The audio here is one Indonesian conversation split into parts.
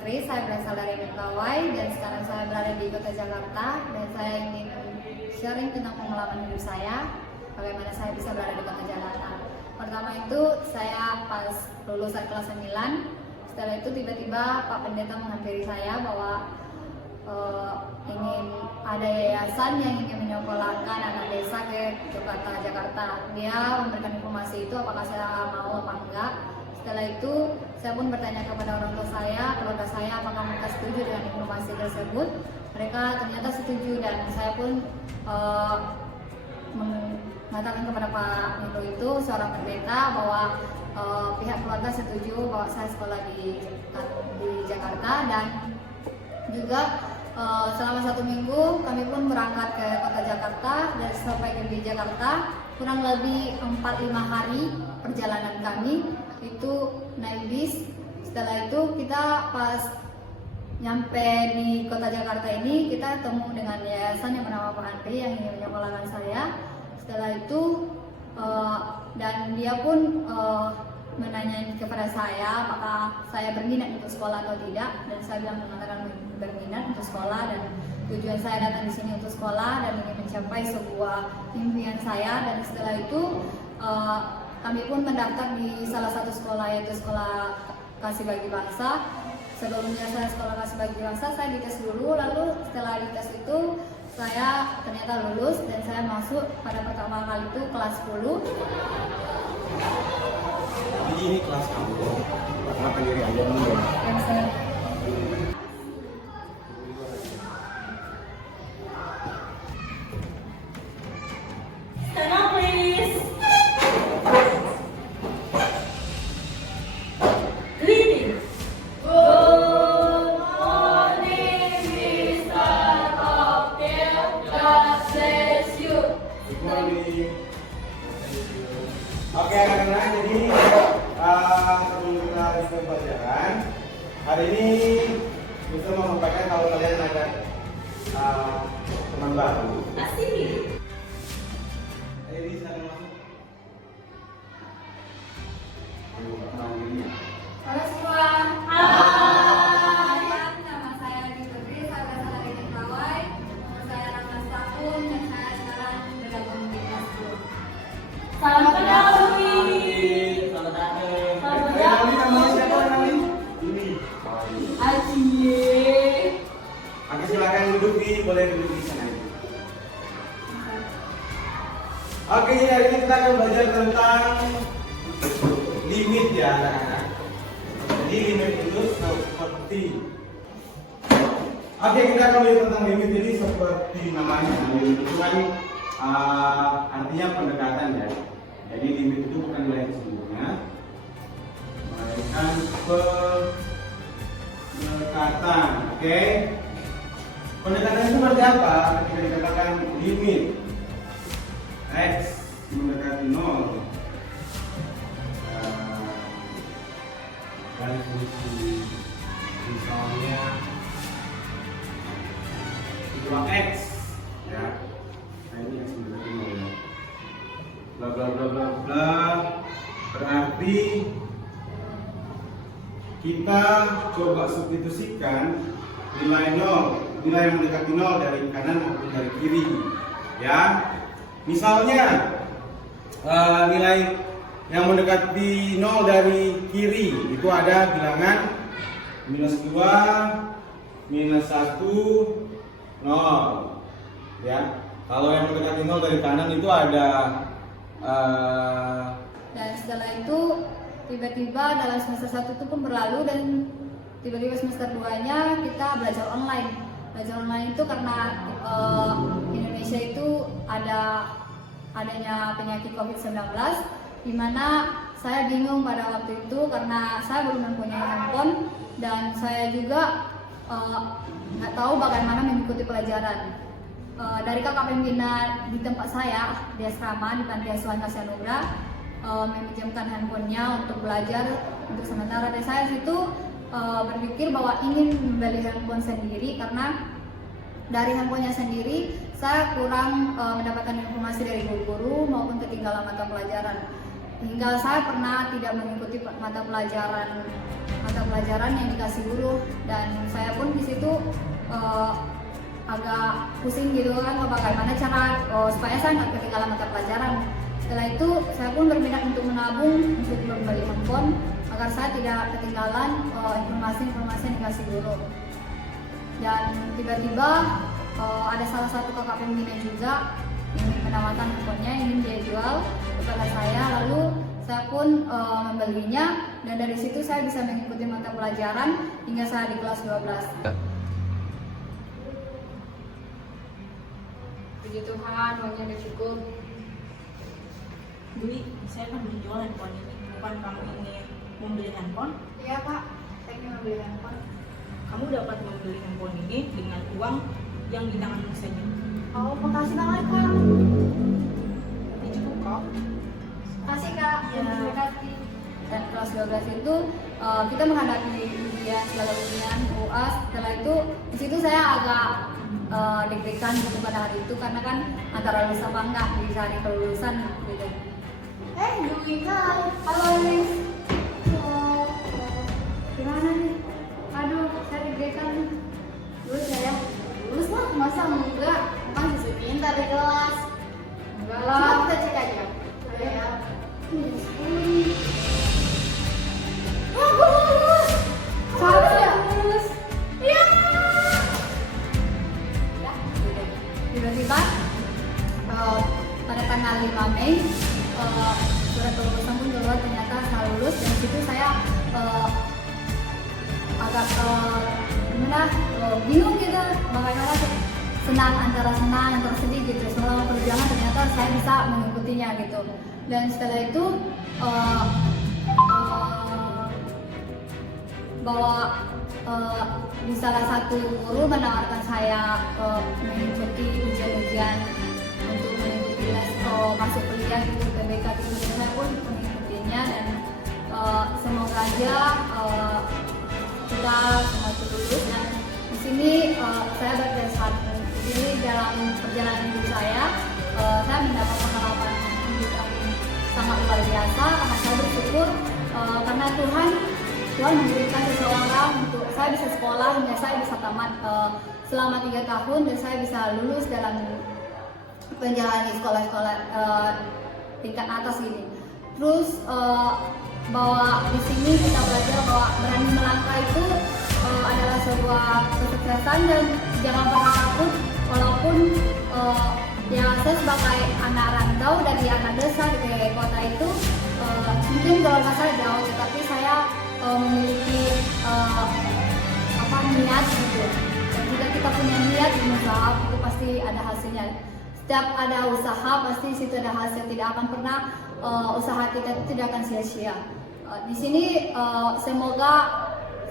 Putri, saya berasal dari Mentawai dan sekarang saya berada di kota Jakarta dan saya ingin sharing tentang pengalaman hidup saya, bagaimana saya bisa berada di kota Jakarta. Pertama itu saya pas lulusan kelas 9, setelah itu tiba-tiba Pak Pendeta menghampiri saya bahwa ingin ada yayasan yang ingin menyekolahkan anak desa ke kota Jakarta. Dia memberikan informasi itu apakah saya mau apa enggak. Setelah itu saya pun bertanya kepada orang tua saya, keluarga saya, apakah mereka setuju dengan informasi tersebut. Mereka ternyata setuju dan saya pun mengatakan kepada Pak Nito itu seorang pendeta bahwa pihak keluarga setuju bahwa saya sekolah di Jakarta dan juga selama 1 minggu kami pun berangkat ke kota Jakarta dan sampai di Jakarta kurang lebih 4-5 hari perjalanan kami itu naik bis. Setelah itu kita pas nyampe di kota Jakarta ini kita temu dengan yayasan yang bernama Pak Andri yang ingin menyekolahkan saya. Setelah itu dan dia pun menanya kepada saya apakah saya berminat untuk sekolah atau tidak, dan saya bilang mengatakan berminat untuk sekolah dan tujuan saya datang di sini untuk sekolah dan ingin mencapai sebuah impian saya. Dan setelah itu kami pun mendaftar di salah satu sekolah yaitu Sekolah Kasih Bagi Bangsa. Sebelumnya saya Sekolah Kasih Bagi Bangsa, saya dites dulu, lalu setelah dites itu saya ternyata lulus dan saya masuk pada pertama kali itu kelas 10. Jadi ini kelas kamu, perkenalkan diri aja dulu ya. Stand up, please. Greeting. Good morning, Mr. Cocktail. God bless you. Good morning. Oke anak-anak, jadi sebelum kita ke pelajaran hari ini bisa menyampaikan kalau kalian ada teman baru. Asik. Jadi silakan masuk. Perkenalan dirinya. Halo semua. Hai. Nama saya Adi Putri, saya berasal dari Mentawai. Umur saya 16 tahun dan saya sekarang bergabung di kelas 10. Salam kenal, Umi. Selamat datang. Selamat Nali, datang. namanya siapa Nali? Ini. Acie. Oke, silakan duduk boleh duduk di sana. Oke, jadi hari ini kita akan belajar tentang limit ya anak-anak. Jadi limit itu seperti kita akan belajar tentang limit. Jadi seperti namanya, limit itu kan artinya pendekatan ya. Jadi limit itu bukan nilai sesungguhnya, melainkan pendekatan. Oke, pendekatan itu seperti apa? Ketika dikatakan limit X mendekati 0 dan fungsi misalnya 2x ya, nah ini X mendekati 0 ya, bla bla bla bla bla, berarti kita coba substitusikan nilai 0, nilai yang mendekati 0 dari kanan maupun dari kiri ya. Misalnya nilai yang mendekati 0 dari kiri itu ada bilangan -2, -1, 0 ya. Kalau yang mendekati 0 dari kanan itu ada Dan setelah itu tiba-tiba dalam semester 1 itu pun berlalu dan tiba-tiba semester 2-nya kita belajar online. Belajar online itu karena Indonesia itu adanya penyakit COVID-19, di mana saya bingung pada waktu itu karena saya belum mempunyai handphone dan saya juga nggak tahu bagaimana mengikuti pelajaran. Dari kakak pembina di tempat saya di asrama di Panti Asuhan Kasih Anugerah meminjamkan handphonenya untuk belajar untuk sementara, dan saya situ berpikir bahwa ingin membeli handphone sendiri karena dari handphonenya sendiri saya kurang mendapatkan informasi dari guru-guru maupun ketinggalan mata pelajaran. hingga saya pernah tidak mengikuti mata pelajaran yang dikasih guru, dan saya pun di situ agak pusing gitu kan, bagaimana cara supaya saya nggak ketinggalan mata pelajaran. Setelah itu saya pun berminat untuk menabung untuk membeli handphone agar saya tidak ketinggalan informasi-informasi yang dikasih guru. Dan tiba-tiba ada salah satu kakak pembina juga ingin menawarkan handphonenya, ingin dia jual kepada saya, lalu saya pun membelinya, dan dari situ saya bisa mengikuti mata pelajaran hingga saya di kelas 12. Puji Tuhan, uangnya udah cukup. Dwi, saya kan menjual handphone ini. Bukan kamu ingin membeli handphone? Iya Pak, saya ingin membeli handphone. Kamu dapat membeli handphone ini dengan uang yang di tanganmu saja. Oh, makasih banget Kak. Ini cukup kok. Makasih Kak. Iya. Terima kasih. Dan kelas 12 itu kita menghadapi ujian, segala ujian, UAS. Setelah itu di situ saya agak deg-degan gitu pada hari itu, karena kan antara lulus apa enggak di hari kelulusan gitu. Dwi Kak, halo Liz. Gimana nih? Aduh, saya deg-degan nih. Lulus ya? Lulus lah, masa enggak? Masih sepintar di kelas. Enggak lah. Coba kita cek aja. Ayo ya. Wah, gue lulus. Salah ya? Lulus. Iya. Ya, gitu. Tiba-tiba pada tanggal 5 Mei surat kelulusan pun keluar, ternyata saya lulus. Dan situ saya agak bingung gitu, bagaimana senang, antara sedih gitu. Selama perjuangan ternyata saya bisa mengikutinya gitu. Dan setelah itu bahwa di salah satu guru menawarkan saya mengikuti ujian-ujian untuk mengikuti les masuk kuliah gitu, PBK gitu. Saya pun mengikutinya, dan semoga aja kita semua lulus. Dan di sini saya berprestasi. Jadi dalam perjalanan hidup saya mendapat pengalaman hidup yang sangat luar biasa, karena saya bersyukur karena Tuhan memberikan seseorang untuk saya bisa sekolah hingga saya bisa tamat selama 3 tahun, dan saya bisa lulus dalam menjalani sekolah-sekolah tingkat atas ini. Terus bahwa di sini kita belajar bahwa berani melangkah itu adalah sebuah kesuksesan, dan jangan pernah takut walaupun ya saya sebagai anak rantau dari anak desa ke kota itu mungkin keluarga saya jauh, tetapi saya memiliki niat gitu. Dan jika kita punya niat berusaha, itu pasti ada hasilnya. Setiap ada usaha pasti situ ada hasil, tidak akan pernah usaha kita itu tidak akan sia-sia. Di sini semoga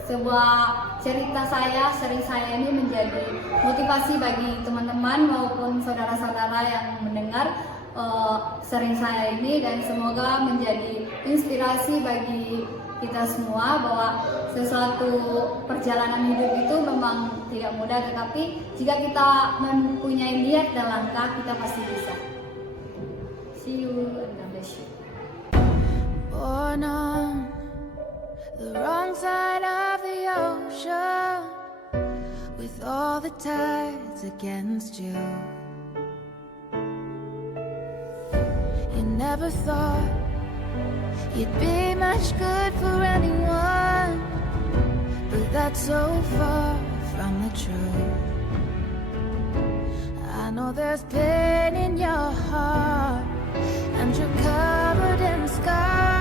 sebuah cerita saya, sharing saya ini menjadi motivasi bagi teman-teman maupun saudara-saudara yang mendengar sharing saya ini, dan semoga menjadi inspirasi bagi kita semua bahwa sesuatu perjalanan hidup itu memang tidak mudah, tetapi jika kita mempunyai niat dan langkah, kita pasti bisa. See you and God bless you. Born on the wrong side of the ocean, with all the tides against you. You never thought you'd be much good for anyone, but that's so far from the truth. I know there's pain in your heart, and you're covered in scars.